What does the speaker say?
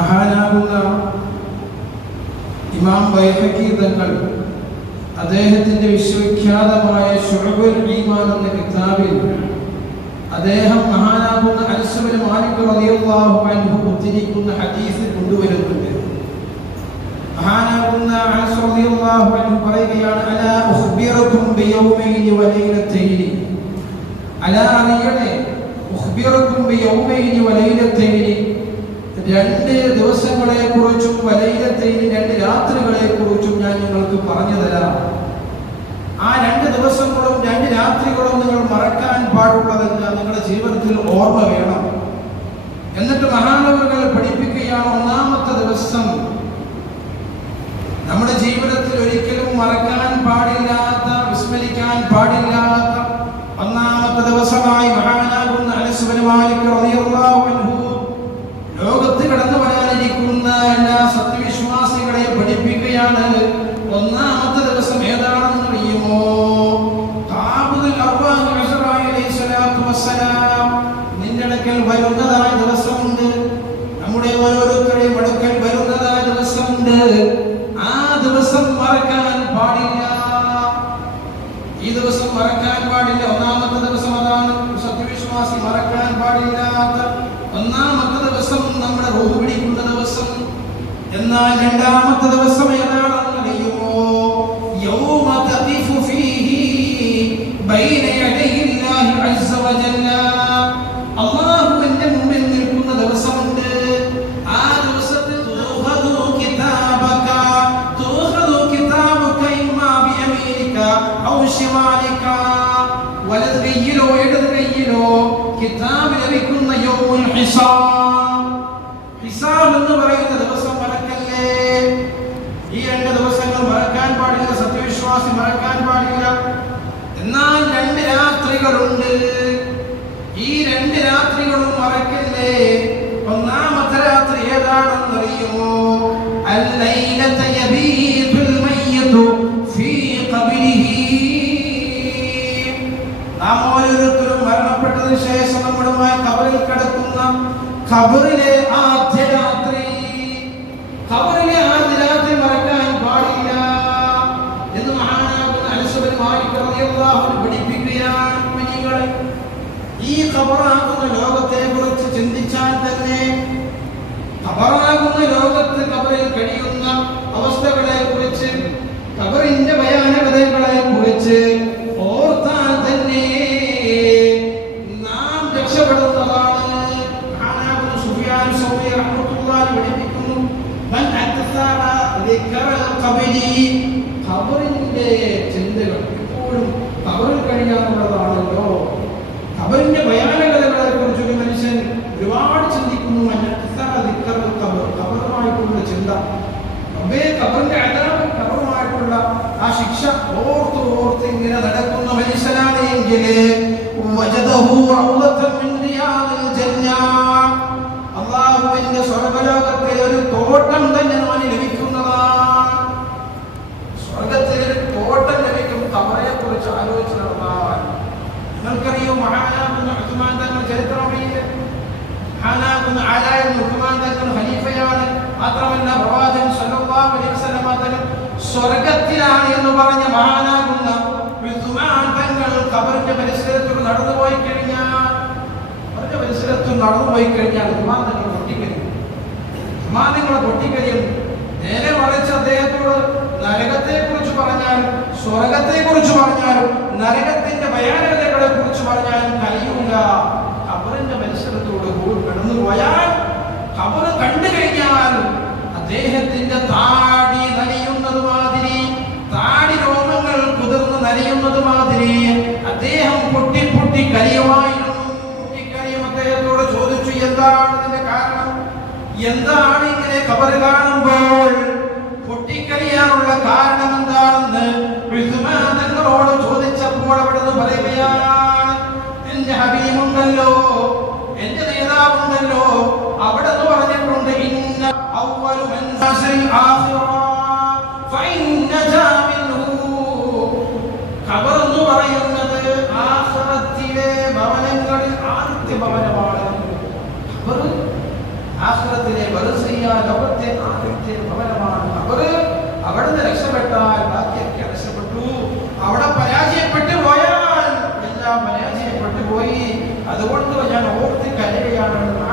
മഹാനാകുന്ന ഇമാം ബൈഹക്കി തങ്ങൾ അദ്ദേഹത്തിന്റെ വിശ്വവിഖ്യാതമായ ഷുഅബുൽ ഈമാൻ എന്ന കിതാബിൽ അദ്ദേഹം മഹാനാകുന്ന അൻസുബിന് മാലിക് റളിയല്ലാഹു അൻഹു ഉദ്ധരിക്കുന്ന ഹദീസ് കൊണ്ടുവരുന്നുണ്ട്. മഹാനാകുന്ന അനസ് റളിയല്ലാഹു അൻഹു പറയുകയാണ് അലാ ഉഖ്ബിറുക്കും ബിയൗമൈനി വലൈലത്തൈനി. അലാ അറിയണേ രണ്ട് ദിവസങ്ങളെ കുറിച്ചും വലയിലത്തെയും രണ്ട് രാത്രികളെ കുറിച്ചും ഞാൻ നിങ്ങൾക്ക് പറഞ്ഞു തരാം. ആ രണ്ട് ദിവസങ്ങളും രണ്ട് രാത്രികളും നിങ്ങൾ മറക്കാൻ പാടുള്ളതെന്ന് നിങ്ങളുടെ ജീവിതത്തിൽ ഓർമ്മ വേണം. എന്നിട്ട് മഹാനവറുകൾ പഠിപ്പിക്കുകയാണ് ഒന്നാമത്തെ ദിവസം. നമ്മുടെ ജീവിതത്തിൽ ഒരിക്കലും മറക്കാൻ പാടില്ലാത്ത വിസ്മരിക്കാൻ പാടില്ലാത്ത ഒന്നാമത്തെ ദിവസമായി മഹാനാകുന്ന അനസുബന് മാലിക് റളിയല്ലാഹു അൻഹു ലോകത്ത് കടന്നു വരാനിരിക്കുന്ന എല്ലാ സത്യവിശ്വാസികളെയും പഠിപ്പിക്കുകയാണ് ഒന്നാമത്തെ ദിവസം ഏതാണെന്ന് അറിയുമോ? നിന്റെ അടുക്കൽ വരുന്നതായ ദിവസമുണ്ട്. നമ്മുടെ ഓരോരുത്തരുടെയും അടുക്കൽ വരുന്നതായ ദിവസമുണ്ട്. ആ ദിവസം മറക്കാൻ പാടില്ല. ഈ ദിവസം മറക്കാൻ പാടില്ല. ഒന്നാമത്തെ ദിവസം അതാണ്. സത്യവിശ്വാസി മറക്കാൻ പാടില്ലാത്ത ഒന്നാമത്തെ ദിവസം നമ്മുടെ റൂഹ് പിടിക്കുന്ന ദിവസം. എന്നാൽ രണ്ടാമത്തെ ദിവസം ഏതാണെന്ന് അറിയുമോ? യൗമ തഖിഫു ഫീഹി ബൈന യദയില്ലാഹി അസ്സ വജല്ല. അല്ലാഹുവിന്റെ മുമ്പിൽ നിൽക്കുന്ന ദിവസമുണ്ട്. ആ ദിവസത്തിൽ തുഖദു കിതാബക തുഖദു കിതാബക ഇമ്മാ ബിയമീനിക ഔ ശിമാലിക വലത് കയ്യിലോ ഇടത് കയ്യിലോ ഹിസാബ്. ഹിസാബ് എന്ന് പറയുന്ന രാത്രികളുണ്ട് ഈ രണ്ട് രാത്രികളും മറക്കല്ലേ ഒന്നാമത്തെ രാത്രി ഏതാണെന്ന് അറിയുമോ الليلة يبيت الميت في قبره നാം ഓരോരുത്തരും മരണപ്പെട്ടതിന് ശേഷം നമ്മുടെമായ കബറിൽ കിടക്കുന്ന ഖബറിലെ ആദ്യ രാത്രി ഖബറിലെ ആദ്യ പഠിപ്പിക്കുകയാണ് ഈ ഖബറാകുന്ന ലോകത്തെ കുറിച്ച് ചിന്തിച്ചാൽ തന്നെ ഖബറാകുന്ന ലോകത്ത് ഖബറിൽ കഴിയുന്ന അവസ്ഥകളെ കുറിച്ച് ഖബറിന്റെ ഭയാനകതകളെ കുറിച്ച് ഓർത്താൽ തന്നെ നാം രക്ഷപ്പെടുന്നതാണ്. പഠിപ്പിക്കുന്നു. ഖബറിന്റെ ചിന്തകൾ എപ്പോഴും ഖബറിൽ ഓർത്ത് ഓർത്ത് ഇങ്ങനെ നടക്കുന്ന മനുഷ്യനാണ് എങ്കിൽ വജദഹു റൗളത്തൻ മിൻ റിയാദിൽ ജന്ന. അല്ലാഹുവിന്റെ സ്വർഗലോകത്തെ ഒരു തോട്ടം തന്നെ അവന് ലഭിക്കുന്നതാണ്. സ്വർഗത്തിൽ ഒരു തോട്ടം ലഭിക്കും. തവറയെ കുറിച്ച് ആലോചിച്ച് നടന്നാൽ നിങ്ങൾക്കറിയോ? മഹാനാകുന്ന ഉസ്മാൻ തങ്ങൾ ചരിത്രം അറിയില്ലേ മഹാനാകുന്ന ആലായിരുന്ന ഉസ്മാൻ തങ്ങൾ ഖലീഫയാണ്. മാത്രമല്ല പ്രവാചകൻ സല്ലല്ലാഹു സ്വർഗത്തിലാണ് എന്ന് പറഞ്ഞ മഹാനാകുന്ന തങ്ങൾ ഖബറിന്റെ പരിസരത്തൂടെ നടന്നു പോയി കഴിഞ്ഞാൽ ഖബറിന്റെ പരിസരത്ത് നടന്നു പോയി കഴിഞ്ഞാൽ ഉസ്മാൻ തങ്ങൾ പൊട്ടിക്കഴിയും ഉസ്മാൻ തങ്ങൾ പൊട്ടിക്കഴിയും നേരെ മറിച്ച് അദ്ദേഹത്തോട് നരകത്തെ കുറിച്ച് പറഞ്ഞാലും സ്വർഗത്തെ കുറിച്ച് പറഞ്ഞാലും നരകത്തിന്റെ ഭയാനകതകളെ കുറിച്ച് പറഞ്ഞാലും കഴിയൂല. കബറിന്റെ പരിസരത്തോട് കൂടി കടന്നു പോയാൽ കബറ് കണ്ടു കഴിഞ്ഞാൽ അദ്ദേഹത്തിന്റെ താടി പൊട്ടി പൊട്ടി കരയുമായിരുന്നു പൊട്ടിക്കരയും അദ്ദേഹത്തോട് ചോദിച്ചു എന്താണ് ഇതിന്റെ കാരണം? എന്താണ് ഇങ്ങനെ ഖബർ കാണുമ്പോൾ? പൊട്ടിക്കറിയാനുള്ള കാരണം എന്താണെന്ന് തങ്ങളോട് ചോദിച്ചപ്പോൾ அவர் ആശ്രത്തിലെ വരസയ്യാൽ ലോകത്തെ ആദ്യത്തെ ഭവനമാണ് അവര് അവിടുന്ന് രക്ഷപ്പെട്ടാൽ ബാക്കിയൊക്കെ രക്ഷപ്പെട്ടു അവിടെ പരാജയപ്പെട്ടു പോയാൽ എല്ലാം പരാജയപ്പെട്ടു പോയി അതുകൊണ്ട് ഞാൻ ഓർത്തി കരയുകയാണ്